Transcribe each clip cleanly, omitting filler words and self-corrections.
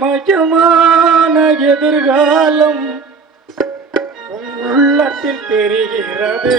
மயமான எதிர்காலம் உள்ளத்தில் தெரிகிறது.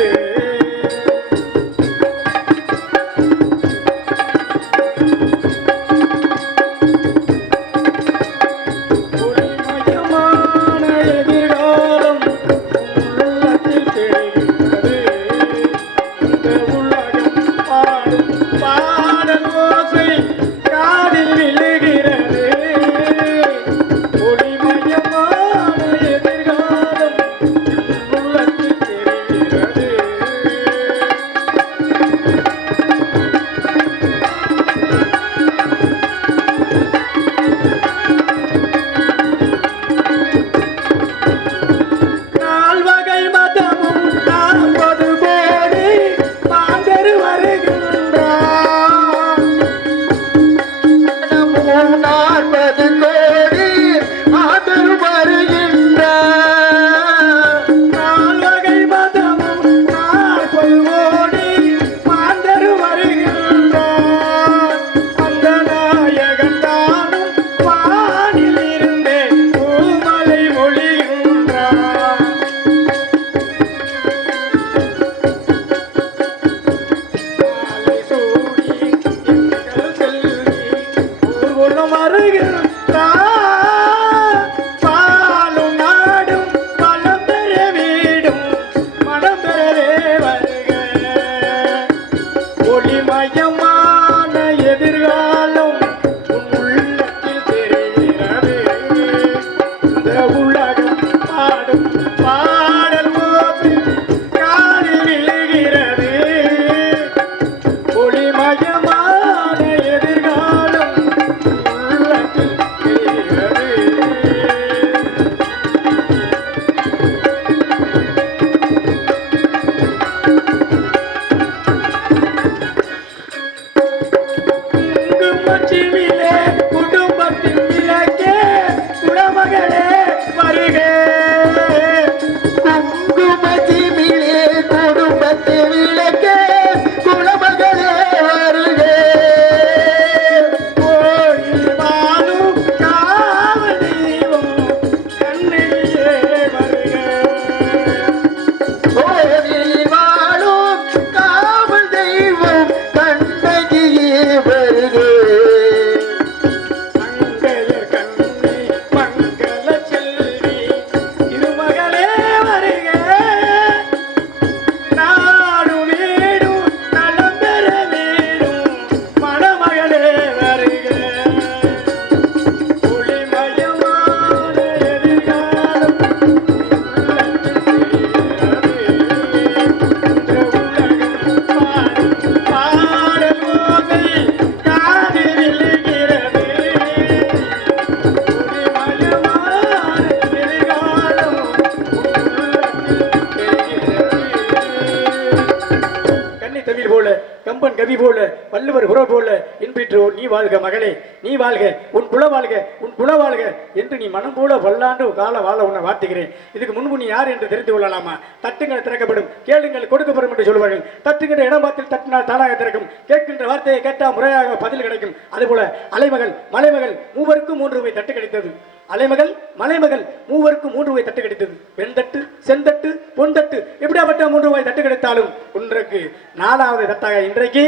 கம்பன் கவி போல வள்ளுவர் குரல் போல இன்பிற்றோர் நீ வாழ்க மகளே, நீ வாழ்க, உன் குல வாழ்க, உன் குல வாழ்க என்று நீ மனம் போல பல்லாண்டு கால வாழ உன்னை வாழ்த்துகிறேன். இதுக்கு முன்பு நீ யார் என்று தெரிந்து கொள்ளலாமா? தட்டுங்கள் திறக்கப்படும், கேளுங்கள் கொடுக்கப்படும் என்று சொல்வார்கள். தட்டுகின்ற இடம் பார்த்து தட்டினால் தானாக திறக்கும், கேட்கின்ற வார்த்தையை கேட்டால் முறையாக பதில் கிடைக்கும். அதுபோல அலைமகள் மலைமகள் மூவருக்கும் 3 ரூபாய் தட்டு கிடைத்தது. அலைமகள் மலைமகள் மூவருக்கும் 3 ரூபாய் தட்டு கிடைத்தது. வெண்தட்டு செந்தட்டு பொன்தட்டு எப்படியாப்பட்ட 3 ரூபாய் தட்டு கிடைத்தாலும் ஒன்றுக்கு 4வது தட்டாக இன்றைக்கு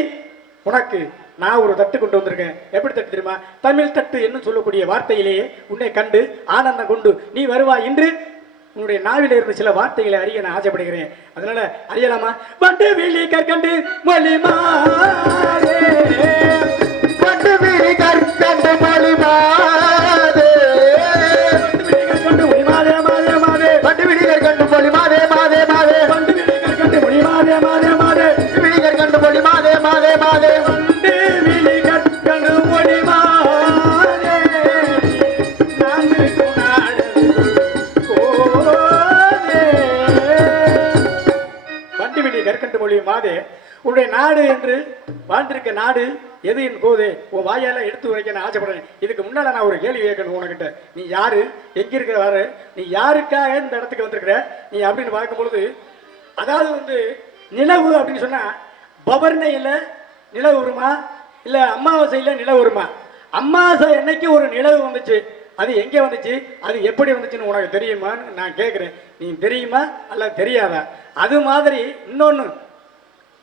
உனக்கு நான் ஒரு தட்டு கொண்டு வந்திருக்கேன். எப்படி தட்டு தெரியுமா? தமிழ் தட்டு என்று சொல்லக்கூடிய வார்த்தையிலேயே உன்னை கண்டு ஆனந்தம் கொண்டு நீ வருவாய் என்று உன்னுடைய நாவில இருந்து சில வார்த்தைகளை அறிய நான் ஆசைப்படுகிறேன். அதனால அறியலாமா? பண்டு விழி கற்கண்டு மொழிமாதே, பண்டு விழி கற்கண்டு மொழிமாதே, பண்டு விழி கற்கண்டு மொழி மாதே மாதே மாதே, பண்டு விழி கற்கண்டு மொழி மாதே மாதே மாதே, விழி கற்கண்டு மொழி மாதே மாதே மாதே, பண்டு விழி கற்கண்டு மொழி மாதே நான்கு நாடு கோதே. பண்டு விழி கற்கண்டு மொழி மாதே, உன்னுடைய நாடு என்று வாழ்ந்திருக்க நாடு எது என் கோதே? உன் வாயால எடுத்து உரைக்க நான் ஆசைப்படுறேன். இதுக்கு முன்னால நான் ஒரு கேள்வி கேட்கணும் உனக்கிட்ட. நீ யாரு, எங்க இருக்கிற, நீ யாருக்காக இந்த இடத்துக்கு வந்திருக்கிற நீ அப்படின்னு பார்க்கும் பொழுது, அதாவது நிலவு அப்படின்னு சொன்னா பவர்னையில நிலவு வருமா, இல்ல அமாவாசையில நிலவு வருமா? அமாவாசை என்னைக்கு ஒரு நிலவு வந்துச்சு, அது எங்கே வந்துச்சு, அது எப்படி வந்துச்சுன்னு உனக்கு தெரியுமான்னு நான் கேட்குறேன். நீ தெரியுமா அல்ல தெரியாதா? அது மாதிரி இன்னொன்று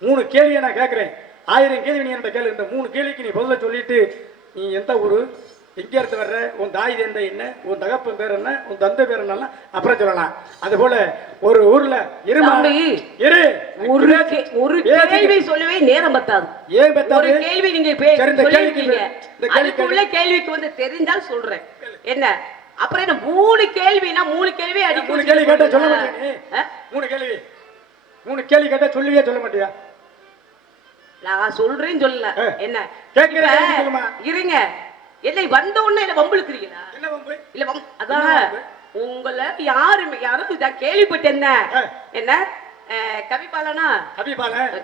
3 கேள்வியை நான் கேட்குறேன். 1000 கேள்வி நீ என்கிட்ட கேளு. இந்த 3 கேள்விக்கு நீ பதில சொல்லிட்டு நீ எந்த ஊர், எங்கே இருந்து வர்ற, உன் தாய் தந்தை என்ன, உன் தகப்பன் பேர் என்ன, உன் தந்தை பேர் என்னலாம் அப்புறம் சொல்லலாம். அது போல ஒரு ஊர்ல ஒரு கேள்வி சொல்லவே நேரம் பத்தாது. ஏன் பத்தாது? ஒரு கேள்வி நீங்க சொல்லிருக்கீங்க, அதுக்குள்ள கேள்விக்கு வந்து தெரிஞ்சால் சொல்றேன் என்ன. அப்புறம் என்ன 3 கேள்வினா 3 கேள்வி அடிக்க 3 கேள்வி கேட்டா சொல்ல மாட்டேன். 3 கேள்வி கேட்டா சொல்லுவியா சொல்ல மாட்டியா? நான் சொல்றேன்னு சொல்லல என்ன கேக்குறேன். இருங்க, என்னை வந்த உடனே என்ன வம்புழுக்கிறீங்களா? என்ன வம்பு? இல்ல அதான் உங்களை யாரும் இதான் கேள்விப்பட்டேன். என்ன கவிபாலனா?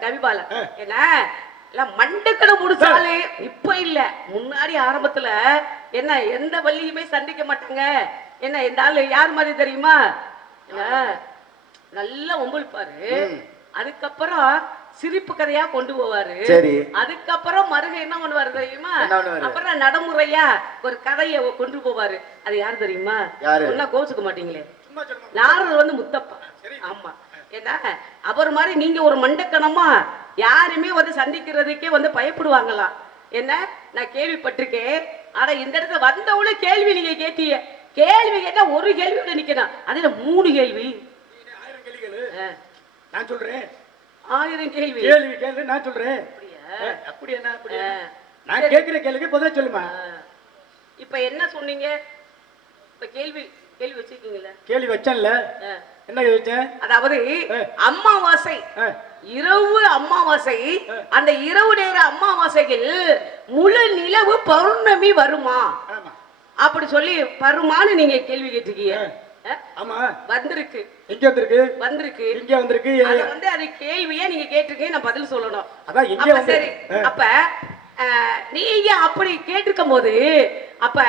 கவிபாலன் என்ன இல்ல மண்டக்கடை முடிச்சாலே இப்ப இல்ல, முன்னாடி ஆரம்பத்துல என்ன எந்த வள்ளியுமே சந்திக்க மாட்டாங்க. என்ன இந்த ஆளு யார் மாதிரி தெரியுமா? என்ன நல்லா ஒம்புழுப்பாரு. அதுக்கப்புறம் சிரிப்பு கதையா கொண்டு போவாரு. அதுக்கப்புறம் மருக என்ன பண்ணுவாரு தெரியுமா? அப்புறம் நடைமுறையா ஒரு கதையை கொண்டு போவாரு. அது யாரு தெரியுமா? ஒன்னா கோச்சுக்க மாட்டீங்களே, நாரர் வந்து முத்தப்பா. ஆமா, ஏன்னா அவர் மாதிரி நீங்க ஒரு மண்டக்கணமா யாருமே வந்து சந்திக்கிறதுக்கே வந்து பயப்படுவாங்களாம். என்ன நான் கேள்விப்பட்டிருக்கேன். ஆனா இந்த இடத்துல வந்தவள கேள்வி நீங்க கேட்டீங்க. கேள்வி கேட்டா ஒரு கேள்வியோட நிக்கணும். அதுல 3 கேள்வி. நான் சொல்றேன் 1000 கேள்வி கேள்வி நான் சொல்றேன். அப்படி என்ன அப்படி நான் கேட்கிற கேள்விக்கு பதில் சொல்லுமா. இப்ப என்ன சொன்னீங்க? இப்ப கேள்வி வச்சிருக்கீங்களா? கேள்வி வச்சேன்ல, என்ன வச்சேன்? அதாவது அமாவாசை, இரவு அமாவாசை, அந்த இரவு நேர அமாவாசையில் முழு நிலவு பௌர்ணமி வருமா அப்படி சொல்லி வருமானு நீங்க கேள்வி கேட்டிருக்கீங்க. ஆமா, வந்திருக்கு. எங்க வந்திருக்கு? வந்திருக்கு, இங்க வந்திருக்கு. அது வந்து அது கேள்வியே நீங்க கேட்டிருக்கீங்க, நான் பதில் சொல்லணும். அதான் எங்க வந்து சரி. அப்ப நீங்க அப்படி கேட்டிருக்கும் போது அப்ப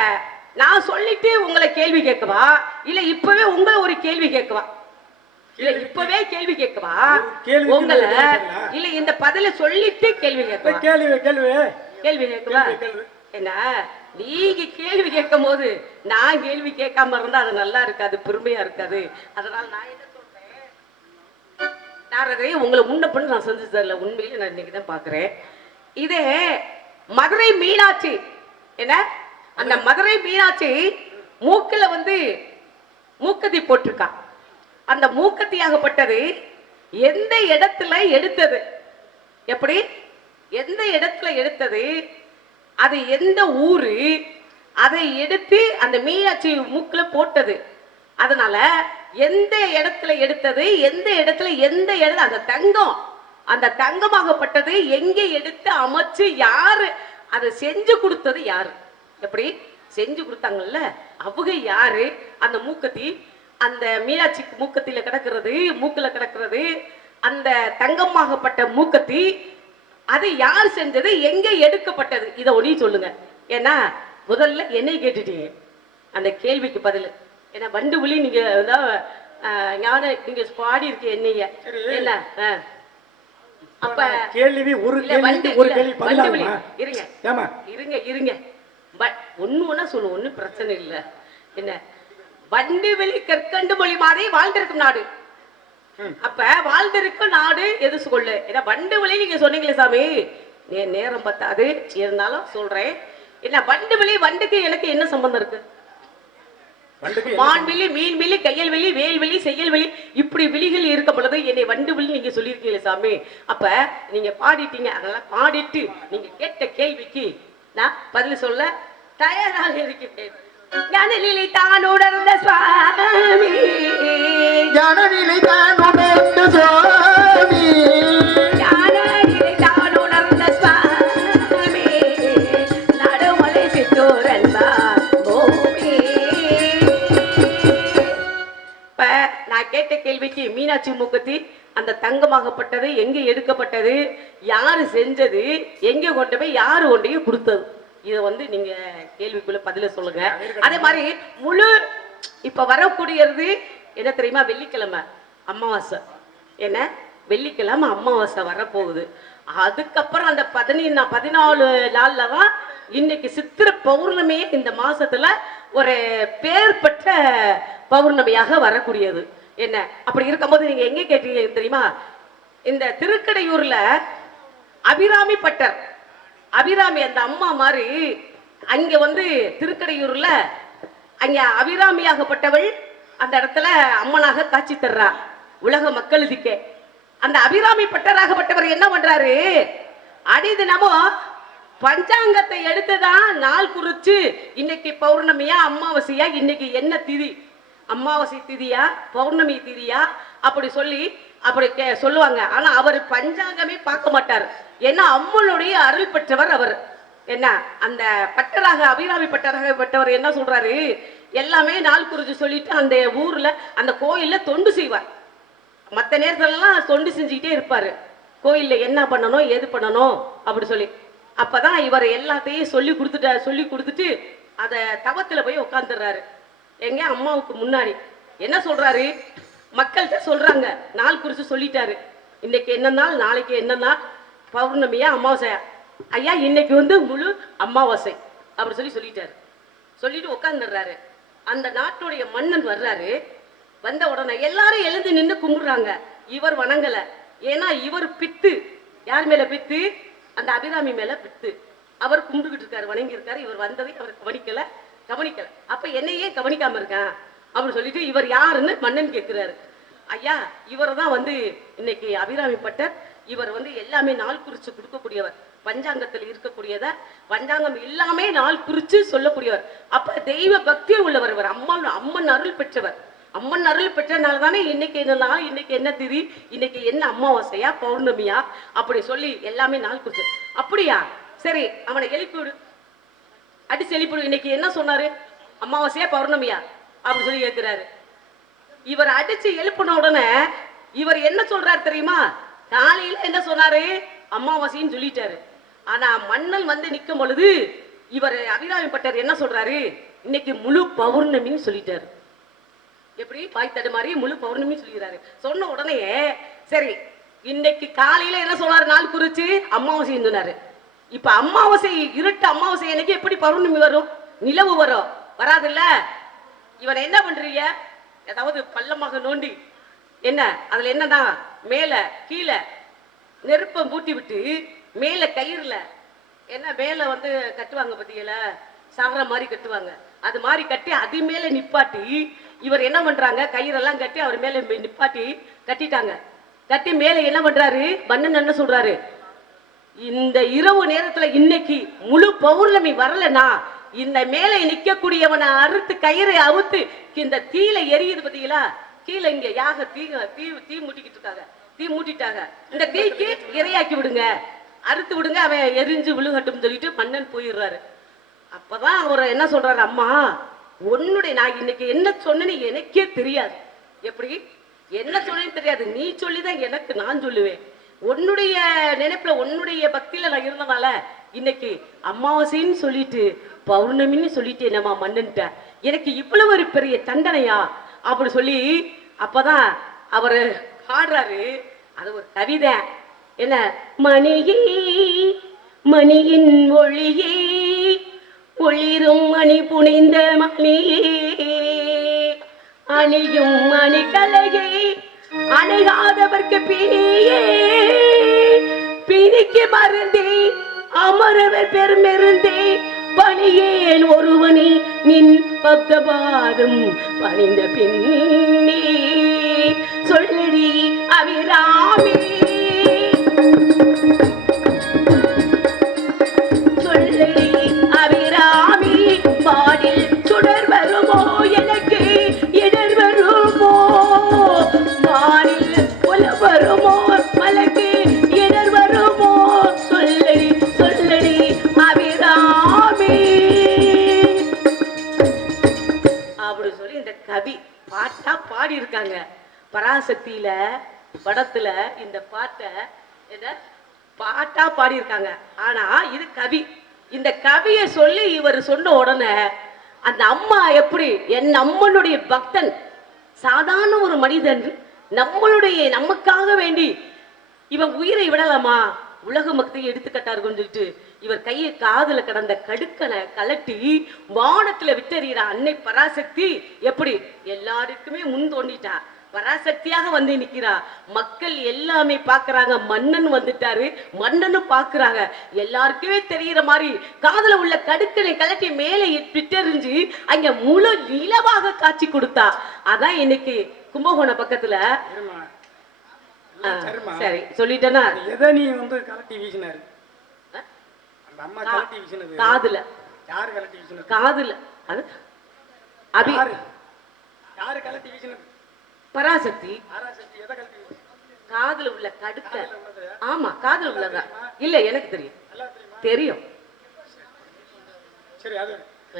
நான் சொல்லிட்டு உங்களை கேள்வி கேட்கவா இல்ல இப்பவே உங்களை ஒரு கேள்வி கேட்கவா? இல்ல இப்பவே கேள்வி கேட்கவா உங்களை, இல்ல இந்த பதில சொல்லிட்டு கேள்வி கேட்கவா? கேள்வி கேட்கவா? என்ன நீங்க கேள்வி கேட்கும் போது நான் கேள்வி கேட்காம இருந்தா அது நல்லா இருக்காது, பெருமையா இருக்காது. அதனால நான் என்ன சொல்றேன், நான் உங்களை முன்ன பண்ணு நான் செஞ்சு தரல. உண்மையில நான் இன்னைக்கு தான் பாக்குறேன். இதே மதுரை மீனாட்சி, என்ன அந்த மதுரை மீனாட்சி மூக்குல வந்து மூக்கத்தி போட்டிருக்கா. அந்த மூக்கத்தியாகப்பட்டது எந்த இடத்துல எடுத்தது? எப்படி எந்த இடத்துல எடுத்தது? அது எந்த ஊரு? அதை எடுத்து அந்த மீனாட்சி மூக்குல போட்டது. அதனால எந்த இடத்துல எடுத்தது, எந்த இடத்துல அந்த தங்கம், அந்த தங்கமாகப்பட்டது எங்கே எடுத்து அமைச்சு யாரு அதை செஞ்சு கொடுத்தது? யாரு? எப்படி செஞ்சு கொடுத்தாங்கல்ல அவங்க யாரு? அந்த மூக்கத்தி, அந்த மீனாட்சி மூக்கத்தில கிடக்கிறது, மூக்குல கிடக்கிறது அந்த தங்கமாகப்பட்ட மூக்கத்தி, அது யார் செஞ்சது, எங்க எடுக்கப்பட்டது? இதை ஒண்ணி சொல்லுங்க. ஏன்னா முதல்ல என்னை கேட்டுட்டீங்க, அந்த கேள்விக்கு பதில் ஏன்னா வண்டு விழி நீங்க நீங்க பாடி இருக்க என்னைய என்ன. அப்ப கேள்வி ஒரு கேள்வி இருங்க ஒண்ணு சொல்லுவோம், ஒன்னும் பிரச்சனை இல்லை. என்ன வண்டு வெளி கற்கண்டு மொழி மாதிரி வாழ்ந்திருக்கும் நாடு. அப்ப வாழ்ந்திருக்கும் நாடு எது சொல்லு? ஏன்னா வண்டு வெளி நீங்க சொன்னீங்களே சாமி, நேரம் பத்தாது இருந்தாலும் சொல்றேன். என்ன வண்டு வெளி, வண்டுக்கு எனக்கு என்ன சம்பந்தம் இருக்கு? வான்வெளி, மீன்வெளி, கையல்வெளி, வேல்வெளி, செயல்வெளி, இப்படி விழிகள் இருக்க பொழுது என்னை வண்டு வெளி நீங்க சொல்லியிருக்கீங்களே சாமி. அப்ப நீங்க பாடிட்டீங்க. அதெல்லாம் பாடிட்டு நீங்க கேட்ட கேள்விக்கு நான் பதில் சொல்ல தயாராக இருக்கிறேன். ஞானநிலை தான் உணர்ந்த சுவாமி, ஞானநிலை தான் உணர்ந்த சுவாமி, ஞானநிலை தான் உணர்ந்த சுவாமி, நடுமலை சித்தூரன்பா பூமி. இப்ப நான் கேட்ட கேள்விக்கு மீனாட்சி மூக்கத்தி அந்த தங்கமாகப்பட்டது எங்க எடுக்கப்பட்டது, யாரு செஞ்சது, எங்க கொண்டு போய் யாரு கொண்டு கொடுத்தது, இதை வந்து நீங்க கேள்விக்குள்ள பதில சொல்லுங்க. அதே மாதிரி முழு இப்ப வரக்கூடியது என்ன தெரியுமா? வெள்ளிக்கிழமை அமாவாசை. என்ன வெள்ளிக்கிழமை அமாவாசை வரப்போகுது. அதுக்கப்புறம் அந்த 14 நாள்ல தான் இன்னைக்கு சித்திரை பௌர்ணமியே இந்த மாசத்துல ஒரு பேர் பெற்ற பௌர்ணமியாக வரக்கூடியது. என்ன அப்படி இருக்கும்போது நீங்க எங்க கேட்டீங்க தெரியுமா? இந்த திருக்கடையூர்ல அபிராமி பட்டர், அபிராமி அந்த அம்மா மாதிரி அங்க வந்து திருக்கடையூர்ல அங்க அபிராமியாகப்பட்டவள் அந்த இடத்துல அம்மனாக காட்சி தர்றா உலக மக்களுக்கே. அந்த அபிராமி பட்டராகப்பட்டவர் என்ன பண்றாரு, அடிதினமும் பஞ்சாங்கத்தை எடுத்துதான் நாள் குறிச்சு இன்னைக்கு பௌர்ணமியா அமாவாசையா, இன்னைக்கு என்ன திதி, அமாவாசை திதியா பௌர்ணமி திதியா அப்படி சொல்லி அப்படி சொல்லுவாங்க. ஆனா அவர் பஞ்சாங்கமே பார்க்க மாட்டார். ஏன்னா அம்மனுடைய அருள் பெற்றவர் அவர். என்ன அந்த பட்டராக அபிராமி பட்டராக பட்டவர் என்ன சொல்றாரு, எல்லாமே நாள் குறிச்சு சொல்லிட்டு அந்த ஊர்ல அந்த கோயில்ல தொண்டு செய்வார். மற்ற நேரத்துலலாம் தொண்டு செஞ்சுக்கிட்டே இருப்பாரு. கோயில்ல என்ன பண்ணணும் ஏது பண்ணணும் அப்படி சொல்லி. அப்பதான் இவர் எல்லாத்தையும் சொல்லி கொடுத்துட்டு அத தவத்துல போய் உட்காந்துடுறாரு. எங்க அம்மாவுக்கு முன்னாடி என்ன சொல்றாரு, மக்கள்கிட்ட சொல்றாங்க, நாள் குறிச்சு சொல்லிட்டாரு. இன்னைக்கு என்ன நாள், நாளைக்கு என்ன நாள், பௌர்ணமியா அமாவாசையா, ஐயா இன்னைக்கு வந்து முழு அமாவாசை அப்படி சொல்லிட்டாரு. சொல்லிட்டு உட்காந்துடுறாரு. அந்த நாட்டுடைய மன்னன் வர்றாரு. வந்த உடனே எல்லாரும் எழுந்து நின்று கும்பிடுறாங்க. இவர் வணங்கல. ஏன்னா இவர் பித்து. யார் மேல பித்து? அந்த அபிராமி மேல பித்து. அவர் கும்பிட்டுக்கிட்டு இருக்காரு, வணங்கி இருக்காரு. இவர் வந்ததை அவர் கவனிக்கல. அப்ப என்னையே கவனிக்காம இருக்கான் அப்படின்னு சொல்லிட்டு இவர் யாருன்னு மன்னன் கேட்கிறாரு. ஐயா இவர் தான் வந்து இன்னைக்கு அபிராமி பட்டர். இவர் வந்து எல்லாமே நாள் குறிச்சு கொடுக்கக்கூடியவர். பஞ்சாங்கத்தில் இருக்கக்கூடியத பஞ்சாங்கம் எல்லாமே நாள் குறிச்சு சொல்லக்கூடியவர். அப்ப தெய்வ பக்தி உள்ளவர். இவர் அம்மன் அருள் பெற்றவர். அம்மன் அருள் பெற்றனால தானே இன்னைக்கு என்ன நாள், இன்னைக்கு என்ன திதி, இன்னைக்கு என்ன அமாவாசையா பௌர்ணமியா அப்படி சொல்லி எல்லாமே நாள் குறிச்சு. அப்படியா, சரி அவனை எழுப்பிவிடு, அடிச்சு எழுப்பிவிடு. இன்னைக்கு என்ன சொன்னாரு, அமாவாசையா பௌர்ணமியா அப்படி சொல்லி கேட்கிறாரு. இவர் அடிச்சு எழுப்பின உடனே இவர் என்ன சொல்றாரு தெரியுமா? காலையில என்ன சொன்னாரு, அமாவாசைன்னு சொல்லிட்டாரு. ஆனா மன்னன் வந்து நிக்கும் பொழுது இவர் அபிராமி பட்டர் என்ன சொல்றாரு, இன்னைக்கு முழு பௌர்ணமின்னு சொல்லிட்டாரு. எப்படி பாய் தடுமாறி முழு பௌர்ணமி சொல்லிடுறாரு. சொன்ன உடனே சரி இன்னைக்கு காலையில என்ன சொன்னாரு, நாள் குறிச்சு அமாவாசை சொன்னாரு. இப்ப அமாவாசை இருட்டு அமாவாசை அன்னைக்கு எப்படி பௌர்ணமி வரும், நிலவு வரும்? வராதுல்ல. இவனை என்ன பண்றீங்க, ஏதாவது பள்ளமாக நோண்டி என்ன அதுல என்னன்னா மேல கீழே நெருப்பம் பூட்டி விட்டு மேல கயிறுல என்ன மேல வந்து கட்டுவாங்க பத்தியில சாகர மாதிரி கட்டுவாங்க. அது மாதிரி கட்டி அது மேல நிப்பாட்டி இவர் என்ன பண்றாங்க, கயிறெல்லாம் கட்டி அவர் மேல நிப்பாட்டி கட்டிட்டாங்க. கட்டி மேல என்ன பண்றாரு, மன்னன் என்ன சொல்றாரு, இந்த இரவு நேரத்துல இன்னைக்கு முழு பௌர்ணமி வரலனா இந்த மேலே நிக்கக்கூடியவனை அறுத்து கயிறை அவுத்து இந்த தீல எரியுது பத்தீங்களா, கீழே இங்க யாக தீ மூட்டிக்கிட்டு இருக்காங்க, தீ மூட்டிட்டாங்க, இந்த தீக்கு இரையாக்கி விடுங்க, அறுத்து விடுங்க, அவன் எரிஞ்சு விழுகட்டும் சொல்லிட்டு மன்னன் போயிடுறாரு. அப்பதான் அவர் என்ன சொல்றாரு, அம்மா உன்னுடைய நான் இன்னைக்கு என்ன சொன்னேன்னு எனக்கே தெரியாது. எப்படி என்ன சொன்னேன்னு தெரியாது, நீ சொல்லிதான் எனக்கு நான் சொல்லுவேன். உன்னுடைய நினைப்புல உன்னுடைய பக்தியில நான் இருந்தனால இன்னைக்கு அமாவாசைன்னு சொல்லிட்டு பௌர்ணமின்னு சொல்லிட்டு என்னம்மா மன்னன்ட்ட எனக்கு இவ்வளவு ஒரு பெரிய தண்டனையா அப்படி சொல்லி அப்பதான் அவரு பாடுறாரு. அது ஒரு கவிதை. என்ன, மணியே மணியின் ஒளியே ஒளிரும் மணி புனிந்த மணியே அணியும் மணிக்கலையை அணுகாதவர்க்கு பிணியே பிணிக்கு மருந்தே அமரவர் பெருமெருந்தே பணியேன் ஒருவனி நின் பக்கபாதம் பணிந்த பின்னே சொல்லடி அபிராமி சொல்லடி அபிராமி பாடில் சுடர் வருமோ எனக்கு இடர் வருமோ வானில் புல வருமோ மலக்கு இடர் வருமோ சொல்லடி சொல்லடி அபிராமி அப்படி சொல்லி இந்த கவி பாட்டா பாடி இருக்காங்க. பராசக்தியில படத்துல இந்த பாட்டை என்ன பாட்டா பாடி இருக்காங்க. ஆனா இது கவி. இந்த கவியை சொல்லி இவர் சொன்ன உடனே அந்த அம்மா எப்படி என் அம்மனுடைய பக்தன், சாதாரண ஒரு மனிதன், நமக்காக வேண்டி இவன் உயிரை விடலாமா, உலக மக்களுக்கு எடுத்துக்கட்டாருன்னு சொல்லிட்டு இவர் கையை காதுல கிடந்த கடுக்கனை கலட்டி வானத்துல விட்டறிகிற அன்னை பராசக்தி எப்படி எல்லாருக்குமே முன் தோண்டிட்டா, பராசக்தியாக வந்து நிக்கிறா. மக்கள் எல்லாமே பாக்குறாங்க, மன்னன் வந்துட்டாரு, மன்னனும் பாக்குறாங்க. எல்லாருக்குமே தெரிகிற மாதிரி காதுல உள்ள கடுக்கனை கலட்டி மேலே விட்டெறிஞ்சு அங்க முழு நிலவாக காட்சி கொடுத்தா. அதான் இன்னைக்கு கும்பகோணம் பக்கத்துல. சரி சொல்லிட்டேன்னா எதை நீ வந்து கலட்டி வீசினாரு? அந்த அம்மா கலட்டி வீசினது காதுல. யாரு கலட்டி வீசினது? காதுல. அது அபி யாரு கலட்டி வீசினது? பராசக்தி. பராசக்தி எதை கலட்டி வீசினது? காதுல உள்ள கடுக்க. ஆமா காதுல உள்ளதா? இல்ல எனக்கு தெரியும், தெரியும். சரி, அது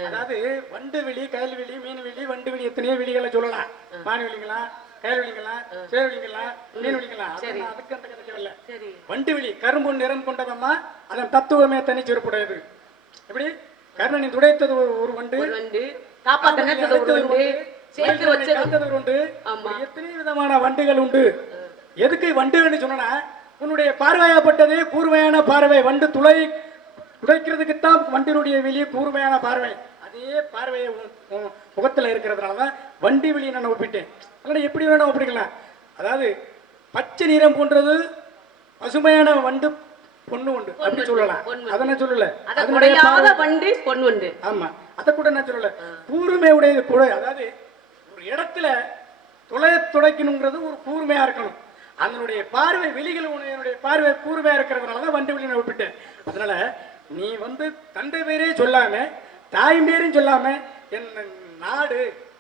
அதாவது வண்டு வெளி, கயல் வெளி, மீன் வெளி, வண்டு வெளி, எத்தனையோ வெளிகளை சொல்லலாம். மான் வெளிங்களா, கயல் வெளிங்களா, சேர் வெளிங்களா, மீன் வெளிங்களா, அதுக்கு அந்த கதை இல்ல. வண்டு வெளி கரும்பு நிறம் கொண்டதம்மா, அதன் தத்துவமே தனி சிறப்புடையது. எப்படி கர்ணனின் துடைத்தது ஒரு வண்டு, எத்தனை விதமான வண்டுகள் உண்டு. எதுக்கு வண்டுன்னு சொன்னா, உன்னுடைய பார்வையாப்பட்டது கூர்மையான பார்வை. வண்டு துடைக்கிறதுக்குத்தான் வண்டினுடைய வெளியே கூர்மையான பார்வை. அதே பார்வையை முகத்துல இருக்கிறதுனாலதான் வண்டி வெளியை நான் ஒப்பிட்டேன். அதனால எப்படி வேணும் ஒப்பிக்கலாம். அதாவது பச்சை நிறம் போன்றது பசுமையான வண்டு பொண்ணு உண்டு அப்படி சொல்லலாம். அதை நான் சொல்லல, வண்டு பொண்ணு உண்டு. ஆமா, அதை கூட நான் சொல்லல. கூர்மை உடையது கூட, அதாவது ஒரு இடத்துல துடைக்கணுங்கிறது ஒரு கூர்மையா இருக்கணும். அதனுடைய பார்வை வெளிகள் உடைய பார்வை கூர்மையா இருக்கிறதுனாலதான் வண்டு வெளியை ஒப்பிட்டேன். அதனால நீ வந்து தந்தை பேரே சொல்லாம தாய் பேரும் சொல்லாம என்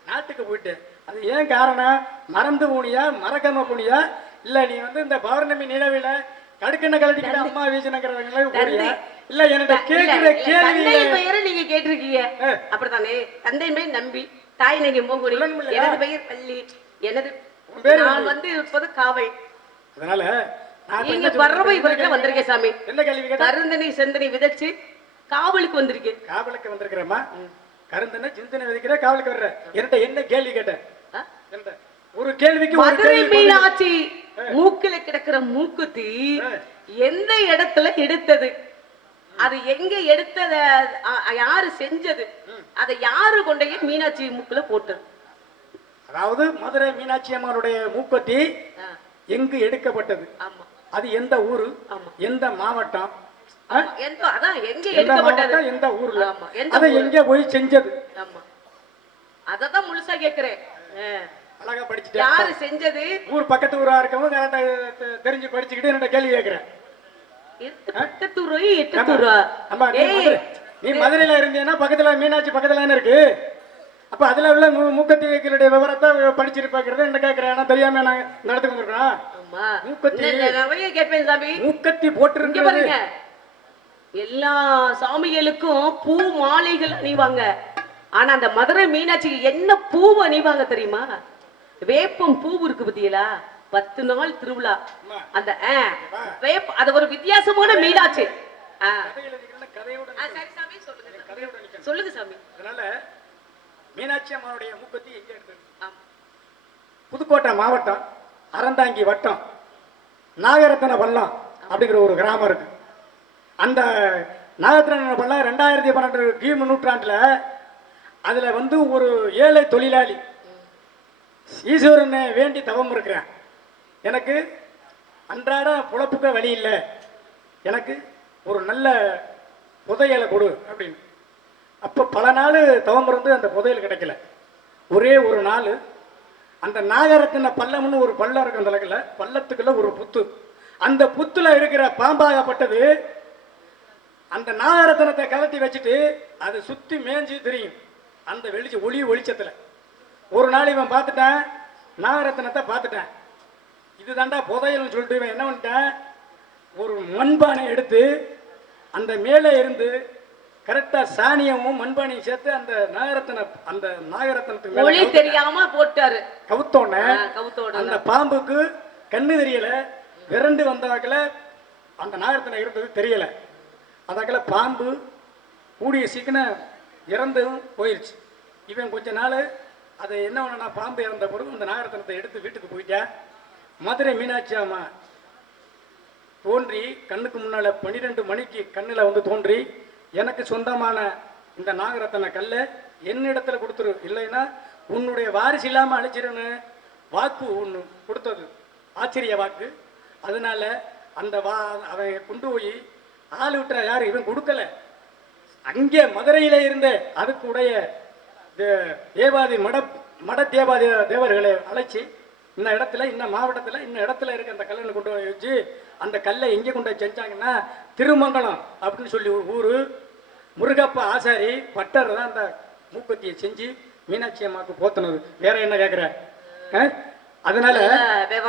நாட்டுக்கு போயிட்டு, அது ஏன் காரணம்? மறந்து போனியா, மறக்காம போனியா, இல்ல நீ வந்து இந்த பௌர்ணமி நிலவில கடுக்கண்ண கலட்டிக்கிட்ட அம்மா வீசினங்கிறவங்கள போனியா, இல்ல என்ன கேட்கிற கேள்வி பெயரை நீங்க கேட்டிருக்கீங்க அப்படித்தானே? தந்தை மேல் நம்பி தாய் நகை மோகுடி, எனது பெயர் பள்ளி, எனது நான் வந்து இப்போது காவல். அதனால நீங்க பறவை இவருக்கு வந்திருக்கேன் சாமி. என்ன கேள்வி? கருந்தனை செந்தனை விதைச்சு காவலுக்கு வந்திருக்கேன். காவலுக்கு வந்திருக்கிறேம்மா. கருந்தனை சிந்தனை விதைக்கிற காவலுக்கு வர்ற. என்கிட்ட என்ன கேள்வி கேட்ட? ஒரு கேள்விக்கு மதுரை மீனாட்சி மூக்கில கிடக்கிற மூக்குத்தி எந்த இடத்துல எடுத்தது? அது எங்க எடுத்தத யாரு செஞ்சது? அதை யாரு கொண்டே மீனாட்சி மூக்குல போட்டது? அதாவது மதுரை மீனாட்சி அம்மனுடைய மூக்குத்தி எங்கு எடுக்கப்பட்டது? ஆமா. அது எந்த ஊரு, எந்த மாவட்டம், எந்த ஊர்ல, அதை எங்க போய் செஞ்சது? அததான் முழுசா கேக்குறேன். அழகா படிச்சுட்டு யாரு செஞ்சது? ஊர் பக்கத்து ஊரா இருக்கவும் கரெக்டா தெரிஞ்சு படிச்சுக்கிட்டு என்ன கேள்வி கேக்குறேன். நீ மதுரையில இருந்தீங்கன்னா பக்கத்துல மீனாட்சி பக்கத்துல என்ன இருக்கு? அப்ப அதுல உள்ள மூக்கத்திகளுடைய விவரத்தை படிச்சிருப்பாங்கிறது என்ன கேட்கிறேன். தெரியாம நான் இந்த இடத்துக்கு வந்திருக்கேன். மூக்கத்தி போட்டிருக்க எல்லா சாமிகளுக்கும் பூ மாலைகள் அணிவாங்க. ஆனா அந்த மதுரை மீனாட்சிக்கு என்ன பூ அணிவாங்க தெரியுமா? வேப்பம் பூ இருக்கு பத்தியலா, 10 நாள் திருவிழா. அந்த அது ஒரு வித்தியாசமான மீனாட்சி. சொல்லுங்க சாமி. அதனால மீனாட்சி அம்மனுடைய மூக்கத்தி எங்க எடுத்தது? புதுக்கோட்டை மாவட்டம் அறந்தாங்கி வட்டம் நாகரத்ன பள்ளம் அப்படிங்கிற ஒரு கிராமம் இருக்கு. அந்த நாகரத்ன பள்ளம் 2012 கிமு நூற்றாண்டுல அதுல வந்து ஒரு ஏழை தொழிலாளி ஈஸ்வரனை வேண்டி தவம் இருக்கிறேன். எனக்கு அன்றாட புழப்புக்க வழி இல்லை, எனக்கு ஒரு நல்ல புதையலை கொடு அப்படின்னு. அப்போ பல நாள் தவம் இருந்து அந்த புதையல் கிடைக்கல. ஒரே ஒரு நாள் அந்த நாகரத்தின பள்ளம்னு ஒரு பள்ளம் இருக்கு. அந்த பள்ளத்துக்குள்ள ஒரு புத்து, அந்த புத்துல இருக்கிற பாம்பாகப்பட்டது அந்த நாகரத்தினத்தை கலட்டி வச்சுட்டு அது சுத்தி மேய்ஞ்சி தெரியும். அந்த ஒளிச்சத்துல ஒரு நாள் இவன் பார்த்துட்டான், நாகரத்தினத்தை பார்த்துட்டான். இதுதாண்டா புதையல்னு சொல்லிட்டு இவன் என்ன பண்ணிட்டான், ஒரு மண்பானை எடுத்து அந்த மேலே இருந்து கரெக்டா சாணியமும் மண்பானையும் சேர்த்து அந்த நாகரத்தினத்துக்கு ஒளி தெரியாம போட்டாரு. கவுத்தோட அந்த பாம்புக்கு கண்ணு தெரியல, விரண்டு வந்தாக்கல அந்த நாகரத்தினம் இருந்தது தெரியல. அதாக்கல பாம்பு கூடிய சீக்கிரம் இறந்தும் போயிடுச்சு. இவன் கொஞ்ச நாள் அதை என்ன பண்ணா, பாம்பு இறந்த பொழுது அந்த நாகரத்தினத்தை எடுத்து வீட்டுக்கு போயிட்டா. மதுரை மீனாட்சி அம்மா தோன்றி கண்ணுக்கு முன்னால 12 மணிக்கு கண்ணில் வந்து தோன்றி எனக்கு சொந்தமான இந்த நாகரத்தன கல்லை என்னிடத்துல கொடுத்துரு, இல்லைன்னா உன்னுடைய வாரிசு இல்லாமல் அழிச்சிருன்னு வாக்கு ஒன்று கொடுத்தது, ஆச்சரிய வாக்கு. அதனால அந்த அதை கொண்டு போய் ஆள் விட்டுற யாரு இவன் கொடுக்கல. அங்கே மதுரையில இருந்த அதுக்கு உடைய தேவாதி மட தேவாதி தேவர்களை அழைச்சி இந்த இடத்துல இந்த மாவட்டத்தில் இந்த இடத்துல இருக்க அந்த கல்லை கொண்டு போய் வச்சு அந்த கல்லை எங்கே கொண்டு போய் செஞ்சாங்கன்னா திருமங்கலம் அப்படின்னு சொல்லி ஒரு ஊர். முருகப்பா ஆசாரி பட்டர் தான் அந்த மூக்குத்தியை செஞ்சு மீனாட்சி அம்மாவுக்கு போத்துனது. வேற என்ன கேட்குற? அதனால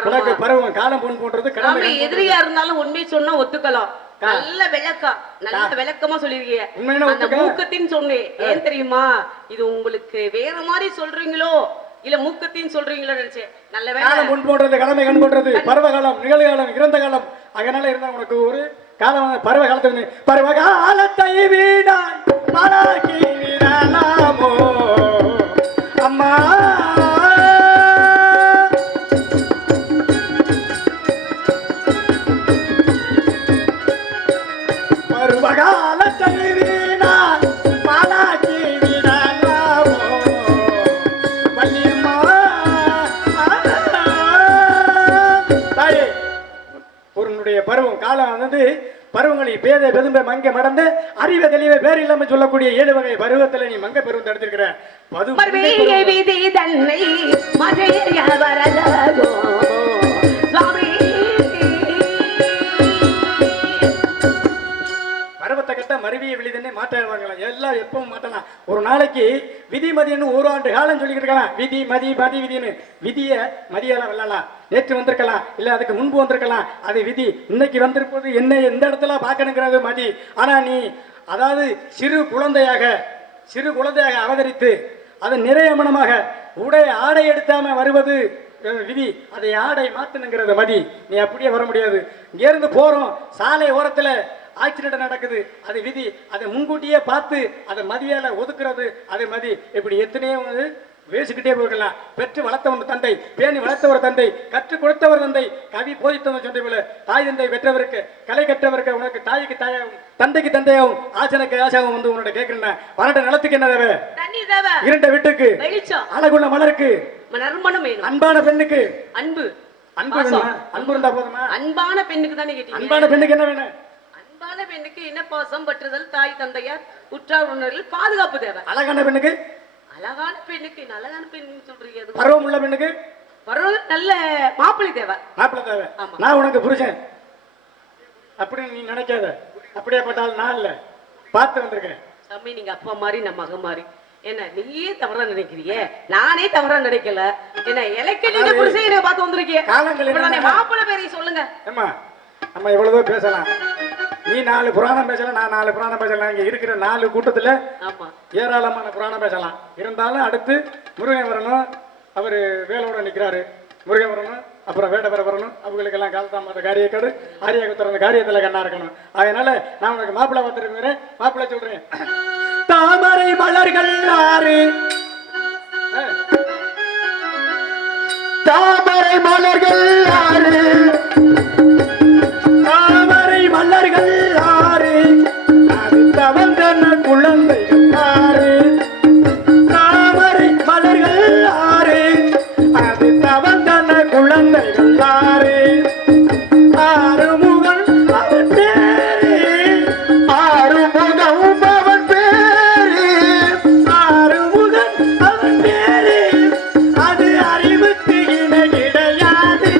உனக்கு பருவம் காலம் பொன் போன்றது கடமை. எதிரியா இருந்தாலும் உண்மை சொன்னா ஒத்துக்கலாம். நல்ல விளக்கம், நல்ல விளக்கமா சொல்லிருக்கீங்க. அந்த மூக்கத்தின்னு சொன்னேன், ஏன் தெரியுமா? இது உங்களுக்கு வேற மாதிரி சொல்றீங்களோ இல்ல மூக்கத்தின்னு சொல்றீங்களோ நினைச்சேன். நல்ல காலம் பொன் போன்றது, கடமை கண் போன்றது, பருவ காலம், நிகழ்காலம், இறந்த காலம். அதனால இருந்தா உனக்கு ஒரு காலம் பருவ காலத்தை பருவ காலத்தை வீடாய் பழகி விடலாமோ அம்மா. பருவகாலத்தை வீடாய் பழகி விடலாமோ வள்ளியம்மா. தாயே, ஒருனுடைய பருவம் காலம் வந்து பருவங்களில் பேத பெரும்ப மங்க மடந்து அறிவை தெளிவை பேர் இல்லாம சொல்லக்கூடிய 7 வகை பருவத்துல நீ மங்க பருவம் எடுத்திருக்கிற. பருவத்தை கட்ட மருவிய விழிதன்னே மாற்றாங்க. எல்லாம் எப்பவும் மாட்டலாம். ஒரு நாளைக்கு விதி மதின்னு 1 ஆண்டு காலம் சொல்லிக்கிட்டு இருக்கலாம். விதி மதி மதி விதின்னு. விதிய மதியெல்லாம் வெல்லலாம். நேற்று வந்திருக்கலாம், இல்ல அதுக்கு முன்பு வந்திருக்கலாம், அது விதி. இன்னைக்கு வந்திருப்பது என்ன எந்த இடத்துல பார்க்கணுங்கிறது மதி. ஆனா நீ அதாவது சிறு குழந்தையாக அவதரித்து அது நிறையமனமாக ஆடை எடுத்தாம வருவது விதி. அதை ஆடை மாத்தணுங்கிறது மதி. நீ அப்படியே வர முடியாது. இங்கிருந்து போறோம், சாலை ஓரத்துல ஆக்சிடென்ட் நடக்குது, அது விதி. அதை முன்கூட்டியே பார்த்து அதை மதியால ஒதுக்குறது அது மதி. இப்படி எத்தனையோ பேசிக்கிட்டே போகலாம். பெற்று வளர்த்தவன் தந்தை, பேணி வளர்த்தவர் தந்தை, கற்றுக் கொடுத்தவர் தந்தை, கவி போதித்தவன் சொன்ன போல தாய் தந்தை பெற்றவருக்கு கலை கற்றவருக்கு உனக்கு தாய்க்கு தாயாகும் தந்தைக்கு தந்தையாகவும் ஆசனுக்கு ஆசாகவும் வந்து உன்னோட கேட்கிறேன். வறண்ட நிலத்துக்கு என்ன தேவை? இரண்ட வீட்டுக்கு அழகுள்ள மலருக்கு அன்பான பெண்ணுக்கு அன்பு இருந்தா போதுமா? அன்பான பெண்ணுக்கு தானே கேட்டீங்க? அன்பான பெண்ணுக்கு என்ன வேணும்? அன்பான பெண்ணுக்கு என்ன பாசம் பற்றுதல், தாய் தந்தையார் உற்றார் உணர்கள் பாதுகாப்பு தேவை. அழகான பெண்ணுக்கு அழகான பெண் சொல்றீங்க. பருவம் உள்ள பெண்ணுக்கு பருவம் நல்ல மாப்பிள்ளை தேவை. நான் உனக்கு புருஷன் அப்படின்னு நீ நினைக்காத. அப்படியே பட்டாலும் நான் இல்ல, பார்த்து வந்திருக்கேன். சாமி, நீங்க அப்பா மாதிரி நான் மக மாதிரி. என்ன நீயே தவறா நினைக்கிறியே, நானே தவறா நினைக்கல. என்ன எனக்கு நீங்க புருஷனை பார்த்து வந்திருக்கீங்க. மாப்பிள்ளை பேரை சொல்லுங்க. ஏமா, நம்ம எவ்வளவோ பேசலாம். நீ 4 புராணம் பேசலாம், நான் 4 புராணம் பேசலாம். இங்க இருக்கிற 4 கூட்டத்துல ஏராளமான புராணம் பேசலாம். இருந்தாலும் அடுத்து முருகன் வரணும், அவரு வேலோட நிக்கிறாரு. முருகன் வரணும், அப்புறம் வேடவர வரணும். அவங்களுக்கெல்லாம் காலத்தாமத காரியக்கடு ஆரிய குத்துற காரியத்துல கண்ணா இருக்கணும். அதனால நான் உனக்கு மாப்பிள்ளை பார்த்துருக்கிறேன். மாப்பிள்ளை சொல்றேன். தாமரை மலர்கள் 6, தாமரை மலர்கள் 6, தாமரை மலர்கள் 6, அது தவந்தன குழந்தைகள் 6, தாமரை மலர்கள் 6, அது தவந்தன குழந்தைகள் 6, ஆறுமுகன் அவன் பேரு, ஆறுமுகம் அவன் பேரு, ஆறுமுகன் அவன் பேரு, அது அறிவுக்கு இணை கிடையாது.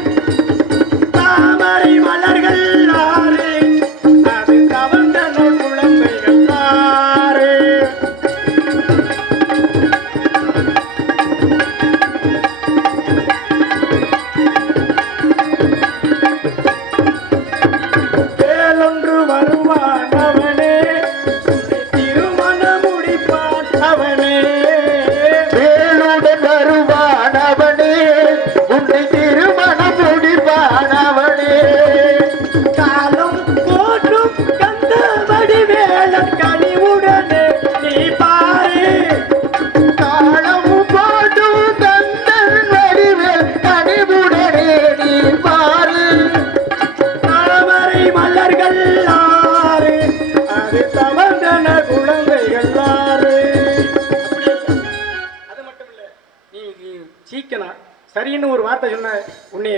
நீ சீக்கணும் சரின்னு ஒரு வார்த்தை சொன்ன உன்னை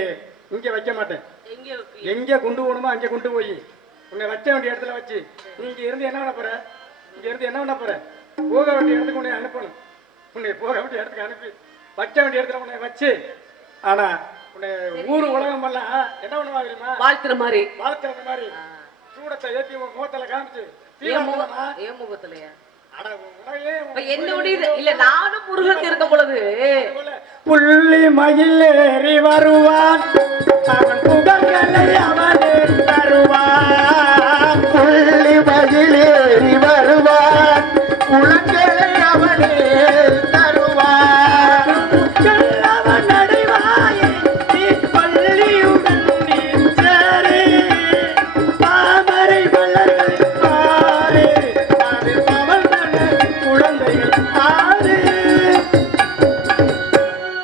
இங்கே வைக்க மாட்டேன். எங்க எங்கே கொண்டு போகணுமோ அங்கே கொண்டு போய் உன்னை வைக்க வேண்டிய இடத்துல வச்சு நீ இங்கே இருந்து என்ன பண்ண போற? இங்கே இருந்து என்ன பண்ண போற? போக வேண்டிய இடத்துக்கு உன்னை அனுப்பணும். உன்னை போக வேண்டிய இடத்துக்கு அனுப்பி வைக்க வேண்டிய இடத்துல உன்னை வச்சு, ஆனா உன்னை ஊர் உலகம் எல்லாம் என்ன பண்ணுவா தெரியுமா? வாழ்த்துற மாதிரி வாழ்த்துற மாதிரி சூடத்தை ஏற்றி உன் முகத்துல காமிச்சு ஏன் முகத்திலையா அட உலகையே இப்ப என்ன முடியுது இல்ல நானும் முருகன் இருக்க பொழுது புள்ளி மயிலேறி வருவான் அவன் புகழ்களை அவனே தருவான். புள்ளி மயிலேறி வருவான் குளங்களை அவனே தருவான். அவன் அடைவாயே நீ பள்ளியுடன் நீ சேரு. தாமரை மலர்கள் பாரு அது பவழ்ந்தன குழந்தைகள் ஆறு.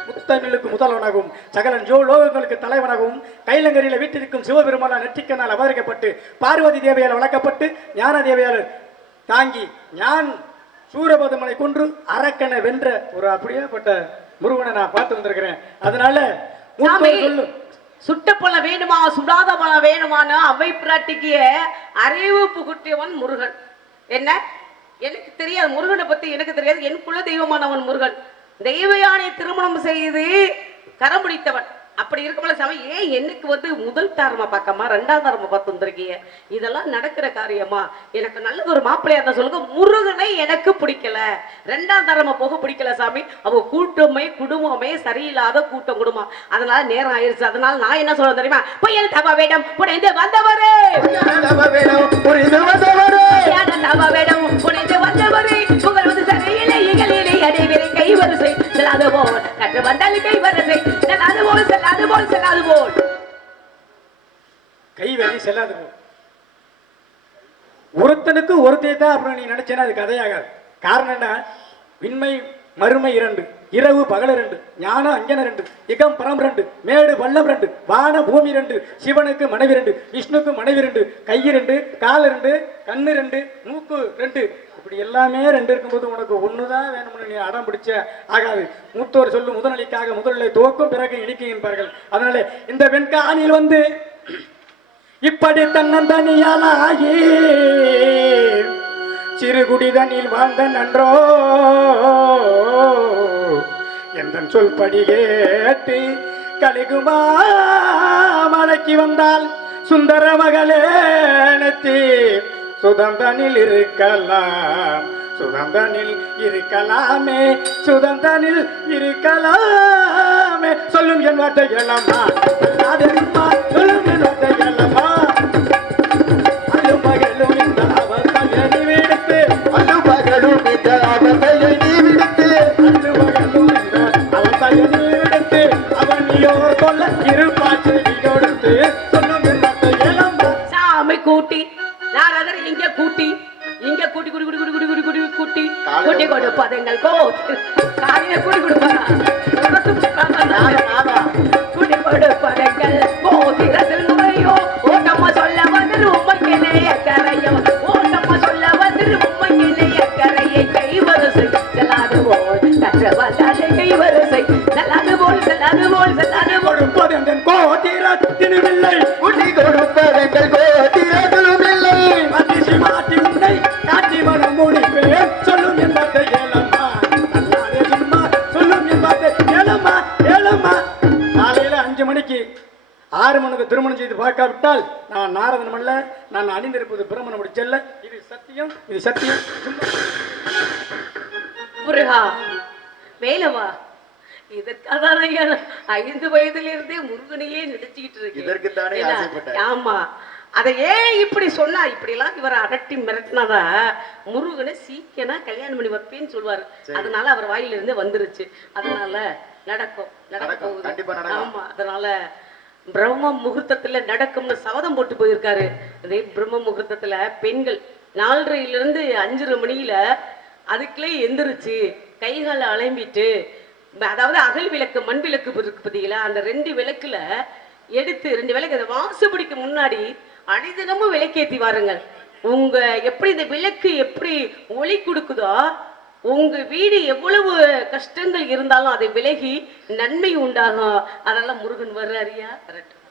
முத்தமிழுக்கு முதல்வனாகவும் சகலன் லோகங்களுக்கு தலைவனாகவும் கைலங்கரியில வீட்டிற்கும் சிவபெருமான நெற்றிக்கனால் அவதரிக்கப்பட்டு பார்வதி தேவையால் வளர்க்கப்பட்டு ஞான தேவையால் தாங்கி ஞான் சூரபதமனை கொன்று அரக்கனை வென்ற ஒரு அப்படியேப்பட்ட முருகனை நான் பார்த்து வந்திருக்கிறேன். அதனால மூத்தோர் சொல்லும் சுட்ட பழம் வேணுமா சுடாத பழம் வேணுமான்னு அவை பிராட்டிக்கு அறிவு புகுட்டியவன் முருகன். என்ன எனக்கு தெரியாது முருகனை பத்தி எனக்கு தெரியாது. என் குல தெய்வமானவன் முருகன். தெய்வயானை திருமணம் செய்து கரம் பிடித்தவன். அப்படி இருக்கல சாமி ஏன் எனக்கு வந்து முதல் தாரமா பார்க்காம ரெண்டாவது தாரமா பார்த்து வந்திருக்கீங்க? இதெல்லாம் நடக்கிற காரியமா? எனக்கு நல்லது ஒரு மாப்பிள்ளையா இருந்தா சொல்லுங்க. முருகனை எனக்கு பிடிக்கல, ரெண்டாம் தரமா போக பிடிக்கல சாமி. அவ கூட்டமே குடும்பமே சரியில்லாத கூட்டம் குடும்பம். அதனால நேரம் ஆயிடுச்சு. அதனால நான் என்ன சொல்ல தெரியுமா? பொய்யல் தவ வேடம் புனைந்து வந்தவரே, புரிந்து வந்தவரே, தவ வேடம் புனைந்து வந்தவரே, புகழ் வந்து சரியில்லை இகழிலே அடைவரை கைவரிசை செல்லாது போல் கற்று வந்தால் கைவரிசை செல்லாது போல் செல்லாது போல் செல்லாது போல் கைவரி செல்லாது போல். ஒருத்தனுக்கு ஒருத்தையை தான் அப்புறம் நீ நினைச்சேன்னா அது கதையாகாது. காரணம் என்ன? விண்மை மறுமை இரண்டு, இரவு பகல் ரெண்டு, ஞானம் அஞ்சன ரெண்டு, இகம் பரம் ரெண்டு, மேடு பள்ளம் ரெண்டு, வான பூமி ரெண்டு, சிவனுக்கு மனைவி ரெண்டு, விஷ்ணுக்கு மனைவி ரெண்டு, கை ரெண்டு, கால் ரெண்டு, கண்ணு ரெண்டு, மூக்கு ரெண்டு, இப்படி எல்லாமே ரெண்டு இருக்கும்போது உனக்கு ஒண்ணுதான் வேணும்னு நீ அடம் பிடிச்ச ஆகாது. மூத்தோர் சொல்லும் முதலிக்காக முதலிலை துவக்கும் பிறகு இனிக்கும் என்பார்கள். அதனால இந்த வெண்காணியில் வந்து இப்படி தன்னந்தனியாலாகி சிறுகுடிதனில் வாழ்ந்த நன்றோ எந்த சொல்படி கேட்டு கலிகுமா மலைக்கு வந்தால் சுந்தர மகளேனத்தி சுதந்தனில் இருக்கலாம், சுதந்தனில் இருக்கலாமே, சுதந்தனில் இருக்கலாமே. சொல்லும் என் வார்த்தை எல்லம்மா, சொல்லும் என் வார்த்தை எல்லம்மா. அலுமகளும் இந்த அவர்களை விடுத்து, அலுமகளும் இந்த அவர்களை விடுத்து, அலுமகளும் இந்த அவர்களை விடுத்து, அவனியோ கொல்ல இருப்பாச்சு கொடுத்து. சொல்லும் என் வார்த்தை எல்லம்மா. சாமி கூட்டி நாரதர் இங்க கூட்டி இங்க கூட்டி குடி குடி குடி குடி குடி குடி கூட்டி கூட்டி கொடுப்பதெங்கள் காலையில கூட்டி கொடுப்பாங்க கூட்டி கொடுப்பதெங்கள் திரத்தில் முறையோ ஓட்டம்மா சொல்ல வந்து உண்மைக்கினே அக்கறையோ ஓட்டம்மா சொல்ல வந்து உண்மைக்கினே அக்கறையை கைவரிசை செல்லாது போல் கற்ற வந்தாலே கைவரிசை செல்லாது போல் செல்லாது போல் செல்லாது போல் கொடுப்பதெங்கள் கோத்திரத்தினுமில்லை, குடி கொடுப்பதெங்கள் கோத்திரத்திலும் இல்லை. அதிசி மாட்டி உன்னை காட்டி மனம் முடிப்பேன். சொல்லும் என் வார்த்தை ஏலம்மா, நல்லாரே சும்மா சொல்லும் என் வார்த்தை ஏலம்மா ஏலம்மா. காலையில 5 மணிக்கு 6 மணிக்கு திருமணம் செய்து பார்க்காவிட்டால் நான் நாரதன் அல்ல, நான் அணிந்திருப்பது பிரம்மணம் முடிச்சல்ல. இது சத்தியம், இது சத்தியம். முருகா வேலவா இதற்காக 5 வயதிலிருந்தே முருகனையே நினைச்சுக்கிட்டு இதற்குத்தானே இருக்கேன். ஆசைப்பட்டேன். ஆமா அதை ஏன் இப்படி சொன்னா இப்படி எல்லாம் இவரை அரட்டி மிரட்டினாதா முருகனை சீக்கிரமா கல்யாணம் பண்ணி வைப்பேன்னு சொல்லுவாரு. அதனால அவர் வாயிலிருந்து வந்துருச்சு. அதனால நடக்கும் நடக்கும் கண்டிப்பா நடக்கும். ஆமா அதனால பிரம்ம முகூர்த்தத்துல நடக்கும்னு சபதம் போட்டு போயிருக்காரு. அதே பிரம்ம முகூர்த்தத்துல பெண்கள் 4:30 5:30 மணியில அதுக்குள்ளே எந்திரிச்சு கைகளை அலம்பிட்டு, அதாவது அகல் விளக்கு மண் விளக்கு இருக்கு பார்த்தீங்களா, அந்த 2 விளக்குல எடுத்து 2 விளக்கு அந்த வாசப்படிக்கு முன்னாடி அடிதினமும் விளக்கேற்றி வாருங்கள். உங்க எப்படி இந்த விளக்கு எப்படி ஒளி கொடுக்குதோ உங்க வீடு எவ்வளவு கஷ்டங்கள் இருந்தாலும் அதை விலகி நன்மை உண்டாகும். அதெல்லாம் முருகன் வர்றாரியா வரட்டும்.